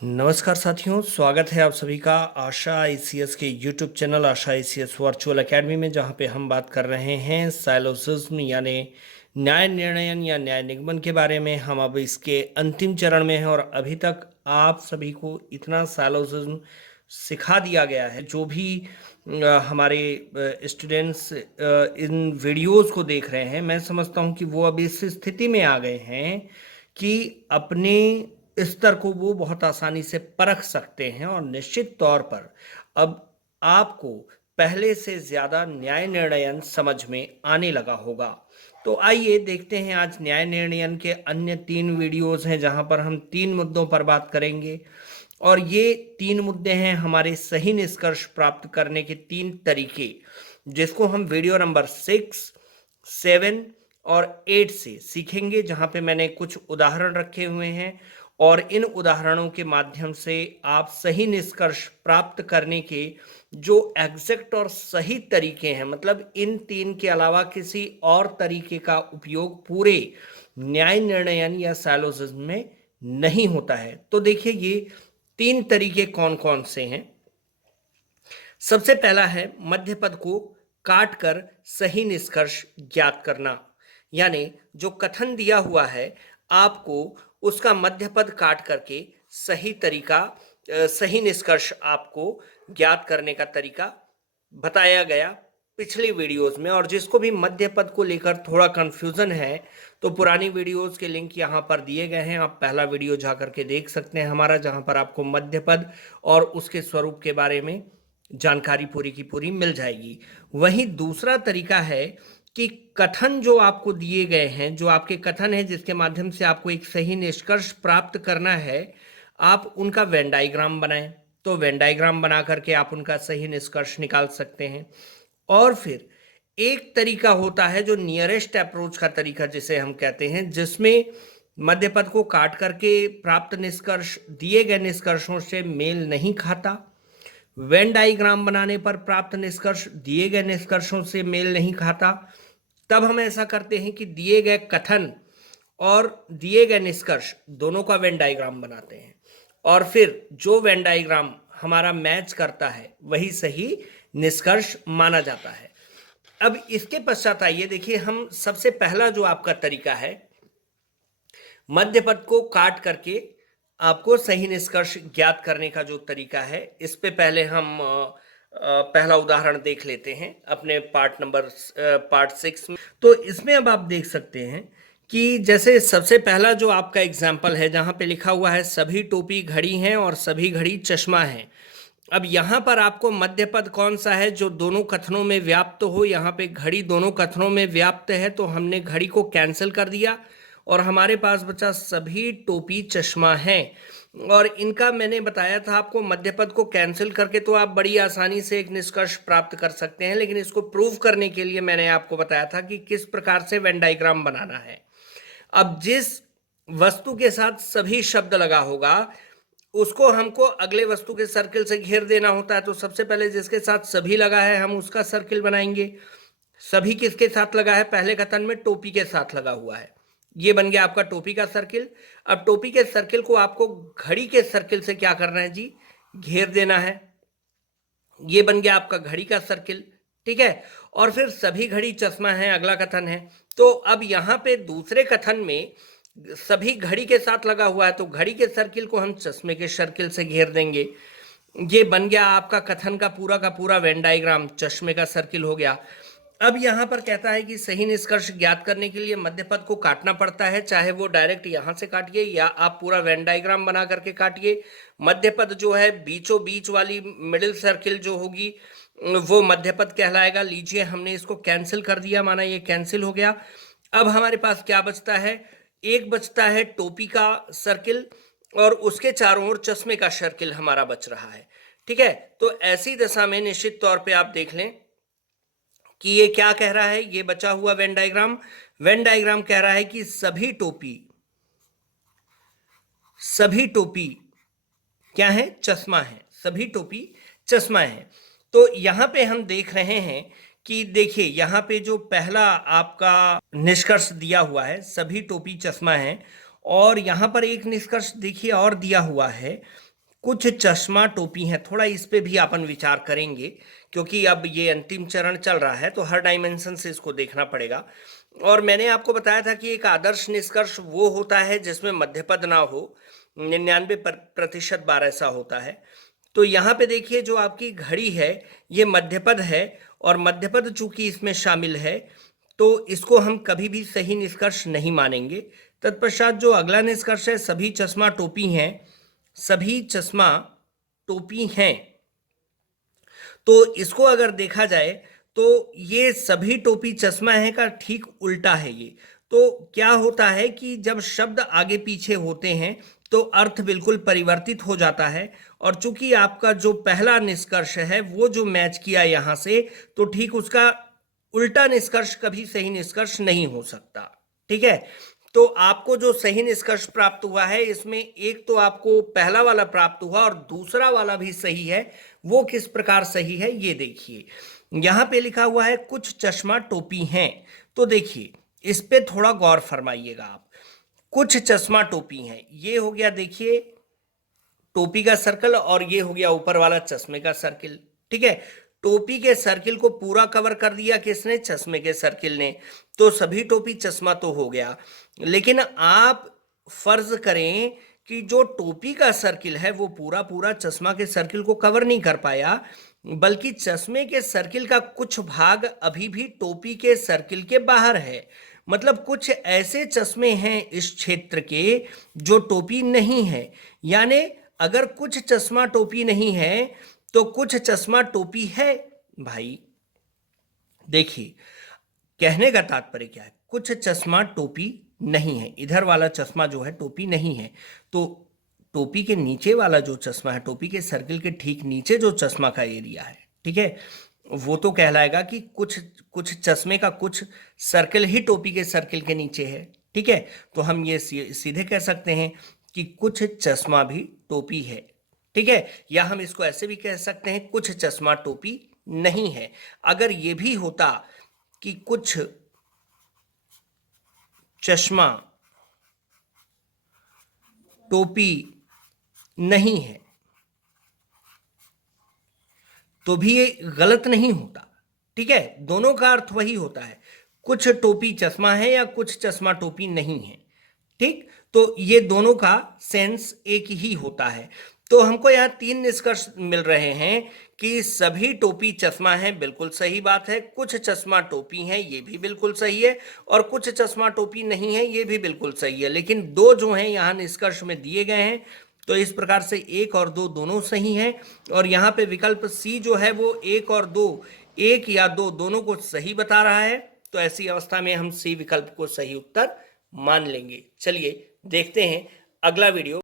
नमस्कार साथियों, स्वागत है आप सभी का आशा आईसीएस के यूट्यूब चैनल आशा आईसीएस वर्चुअल एकेडमी में, जहां पे हम बात कर रहे हैं साइलोसिज्म यानी न्याय निर्णयन या न्याय निगमन के बारे में। हम अब इसके अंतिम चरण में हैं और अभी तक आप सभी को इतना साइलोसिज्म सिखा दिया गया है। जो भी हमारे स्टूडेंट्स इन वीडियोस को देख रहे हैं, मैं समझता हूं कि वो अब इस स्थिति में आ गए हैं कि अपने स्तर को वो बहुत आसानी से परख सकते हैं और निश्चित तौर पर अब आपको पहले से ज्यादा न्याय निर्णयन समझ में आने लगा होगा। तो आइए देखते हैं, आज न्याय निर्णयन के अन्य 3 वीडियोस हैं जहां पर हम 3 मुद्दों पर बात करेंगे। और ये 3 मुद्दे हैं हमारे सही निष्कर्ष प्राप्त करने के 3 तरीके, जिसको हम वीडियो नंबर 6, 7 और 8 से सीखेंगे, जहां पे मैंने कुछ उदाहरण रखे हुए हैं और इन उदाहरणों के माध्यम से आप सही निष्कर्ष प्राप्त करने के जो एग्जैक्ट और सही तरीके हैं, मतलब इन 3 के अलावा किसी और तरीके का उपयोग पूरे न्याय निर्णयन या साइलोसिज्म में नहीं होता है। तो देखिए, ये 3 तरीके कौन कौन से हैं। सबसे पहला है मध्य पद को काट कर सही निष्कर्ष ज्ञात करना, यानी जो कथन दिया हुआ है आपको उसका मध्य पद काट करके सही निष्कर्ष आपको ज्ञात करने का तरीका बताया गया पिछली वीडियोस में। और जिसको भी मध्य पद को लेकर थोड़ा कंफ्यूजन है तो पुरानी वीडियोस के लिंक यहाँ पर दिए गए हैं, आप पहला वीडियो जा करके देख सकते हैं हमारा, जहाँ पर आपको मध्य पद और उसके स्वरूप के बारे में जानकारी पूरी की पूरी मिल जाएगी। वहीं दूसरा तरीका है कि कथन जो आपको दिए गए हैं, जो आपके कथन है जिसके माध्यम से आपको एक सही निष्कर्ष प्राप्त करना है, आप उनका वेन डायग्राम बनाएं। तो वेन डायग्राम बना करके आप उनका सही निष्कर्ष निकाल सकते हैं। और फिर एक तरीका होता है जो नियरेस्ट अप्रोच का तरीका जिसे हम कहते हैं, जिसमें मध्य पद को काट करके प्राप्त निष्कर्ष दिए गए निष्कर्षों से मेल नहीं खाता। वेन डायग्राम बनाने पर प्राप्त निष्कर्ष दिए गए निष्कर्षों से मेल नहीं खाता। तब हम ऐसा करते हैं कि दिए गए कथन और दिए गए निष्कर्ष दोनों का वेन डायग्राम बनाते हैं और फिर जो वेन डायग्राम हमारा मैच करता है वही सही निष्कर्ष माना जाता है। अब इसके पश्चात आइए देखिए, हम सबसे पहला जो आपका तरीका है मध्य पद को काट करके आपको सही निष्कर्ष ज्ञात करने का जो तरीका है, इस पे पहले हम पहला उदाहरण देख लेते हैं अपने पार्ट 6 में। तो इसमें अब आप देख सकते हैं कि जैसे सबसे पहला जो आपका एग्जाम्पल है जहां पे लिखा हुआ है सभी टोपी घड़ी हैं और सभी घड़ी चश्मा है। अब यहाँ पर आपको मध्य पद कौन सा है जो दोनों कथनों में व्याप्त हो। यहाँ पे घड़ी दोनों कथनों में व्याप्त है, तो हमने घड़ी को कैंसिल कर दिया और हमारे पास बचा सभी टोपी चश्मा है। और इनका मैंने बताया था आपको, मध्य पद को कैंसिल करके तो आप बड़ी आसानी से एक निष्कर्ष प्राप्त कर सकते हैं, लेकिन इसको प्रूव करने के लिए मैंने आपको बताया था कि किस प्रकार से वेन डायग्राम बनाना है। अब जिस वस्तु के साथ सभी शब्द लगा होगा उसको हमको अगले वस्तु के सर्किल से घेर देना होता है। तो सबसे पहले जिसके साथ सभी लगा है हम उसका सर्किल बनाएंगे। सभी किसके साथ लगा है? पहले कथन में टोपी के साथ लगा हुआ है, ये बन गया आपका टोपी का सर्किल। अब टोपी के सर्किल को आपको घड़ी के सर्किल से क्या करना है जी? घेर देना है। ये बन गया आपका घड़ी का सर्किल, ठीक है। और फिर सभी घड़ी चश्मा है, अगला कथन है। तो अब यहां पे दूसरे कथन में सभी घड़ी के साथ लगा हुआ है, तो घड़ी के सर्किल को हम चश्मे के सर्किल से घेर देंगे। ये बन गया आपका कथन का पूरा वेन डायग्राम, चश्मे का सर्किल हो गया। अब यहां पर कहता है कि सही निष्कर्ष ज्ञात करने के लिए मध्य पद को काटना पड़ता है, चाहे वो डायरेक्ट यहां से काटिए या आप पूरा वेन डायग्राम बना करके काटिए। मध्य पद जो है बीचों बीच वाली मिडिल सर्किल जो होगी वो मध्य पद कहलाएगा। लीजिए हमने इसको कैंसिल कर दिया, माना ये कैंसिल हो गया। अब हमारे पास क्या बचता है? एक बचता है टोपी का सर्किल और उसके चारों ओर चश्मे का सर्किल हमारा बच रहा है, ठीक है। तो ऐसी दशा में निश्चित तौर पे आप देख लें कि ये क्या कह रहा है। ये बचा हुआ वेन डायग्राम कह रहा है कि सभी टोपी क्या है? चश्मा है। सभी टोपी चश्मा है। तो यहां पे हम देख रहे हैं कि देखिए यहां पे जो पहला आपका निष्कर्ष दिया हुआ है सभी टोपी चश्मा है, और यहां पर एक निष्कर्ष देखिए और दिया हुआ है कुछ चश्मा टोपी हैं, थोड़ा इस पे भी अपन विचार करेंगे, क्योंकि अब ये अंतिम चरण चल रहा है तो हर डायमेंशन से इसको देखना पड़ेगा। और मैंने आपको बताया था कि एक आदर्श निष्कर्ष वो होता है जिसमें मध्यपद ना हो, 99% बार ऐसा होता है। तो यहाँ पे देखिए जो आपकी घड़ी है ये मध्यपद है, और मध्यपद चूंकि इसमें शामिल है तो इसको हम कभी भी सही निष्कर्ष नहीं मानेंगे। तत्पश्चात जो अगला निष्कर्ष है, सभी चश्मा टोपी हैं, सभी चश्मा टोपी हैं। तो इसको अगर देखा जाए तो ये सभी टोपी चश्मा है का ठीक उल्टा है ये। तो क्या होता है कि जब शब्द आगे पीछे होते हैं तो अर्थ बिल्कुल परिवर्तित हो जाता है, और चूंकि आपका जो पहला निष्कर्ष है वो जो मैच किया यहां से, तो ठीक उसका उल्टा निष्कर्ष कभी सही निष्कर्ष नहीं हो सकता। ठीक है, तो आपको जो सही निष्कर्ष प्राप्त हुआ है इसमें एक तो आपको पहला वाला प्राप्त हुआ और दूसरा वाला भी सही है। वो किस प्रकार सही है ये देखिए, यहां पे लिखा हुआ है कुछ चश्मा टोपी हैं। तो देखिए इस पे थोड़ा गौर फरमाइएगा आप। कुछ चश्मा टोपी हैं, ये हो गया देखिए टोपी का सर्कल, और ये हो गया ऊपर वाला चश्मे का सर्किल। ठीक है, टोपी के सर्किल को पूरा कवर कर दिया किसने? चश्मे के सर्किल ने। तो सभी टोपी चश्मा तो हो गया, लेकिन आप फर्ज करें कि जो टोपी का सर्किल है वो पूरा पूरा चश्मा के सर्किल को कवर नहीं कर पाया, बल्कि चश्मे के सर्किल का कुछ भाग अभी भी टोपी के सर्किल के बाहर है। मतलब कुछ ऐसे चश्मे हैं इस क्षेत्र के जो टोपी नहीं है। यानी अगर कुछ चश्मा टोपी नहीं है तो कुछ चश्मा टोपी है। भाई देखिए कहने का तात्पर्य क्या है, कुछ चश्मा टोपी नहीं है, इधर वाला चश्मा जो है टोपी नहीं है, तो टोपी के नीचे वाला जो चश्मा है, टोपी के सर्किल के ठीक नीचे जो चश्मा का एरिया है, ठीक है, वो तो कहलाएगा कि कुछ कुछ चश्मे का कुछ सर्किल ही टोपी के सर्किल के नीचे है। ठीक है, तो हम ये सीधे कह सकते हैं कि कुछ चश्मा भी टोपी है। ठीक है, या हम इसको ऐसे भी कह सकते हैं कुछ चश्मा टोपी नहीं है। अगर ये भी होता कि कुछ चश्मा टोपी नहीं है तो भी ये गलत नहीं होता। ठीक है, दोनों का अर्थ वही होता है, कुछ टोपी चश्मा है या कुछ चश्मा टोपी नहीं है। ठीक, तो ये दोनों का सेंस एक ही होता है। तो हमको यहाँ 3 निष्कर्ष मिल रहे हैं कि सभी टोपी चश्मा है, बिल्कुल सही बात है, कुछ चश्मा टोपी है, ये भी बिल्कुल सही है, और कुछ चश्मा टोपी नहीं है, ये भी बिल्कुल सही है। लेकिन 2 जो हैं यहाँ निष्कर्ष में दिए गए हैं, तो इस प्रकार से 1 और 2 दोनों सही हैं। और यहाँ पे विकल्प सी जो है वो 1 और 2, 1 या 2 दोनों को सही बता रहा है। तो ऐसी अवस्था में हम सी विकल्प को सही उत्तर मान लेंगे। चलिए देखते हैं अगला वीडियो।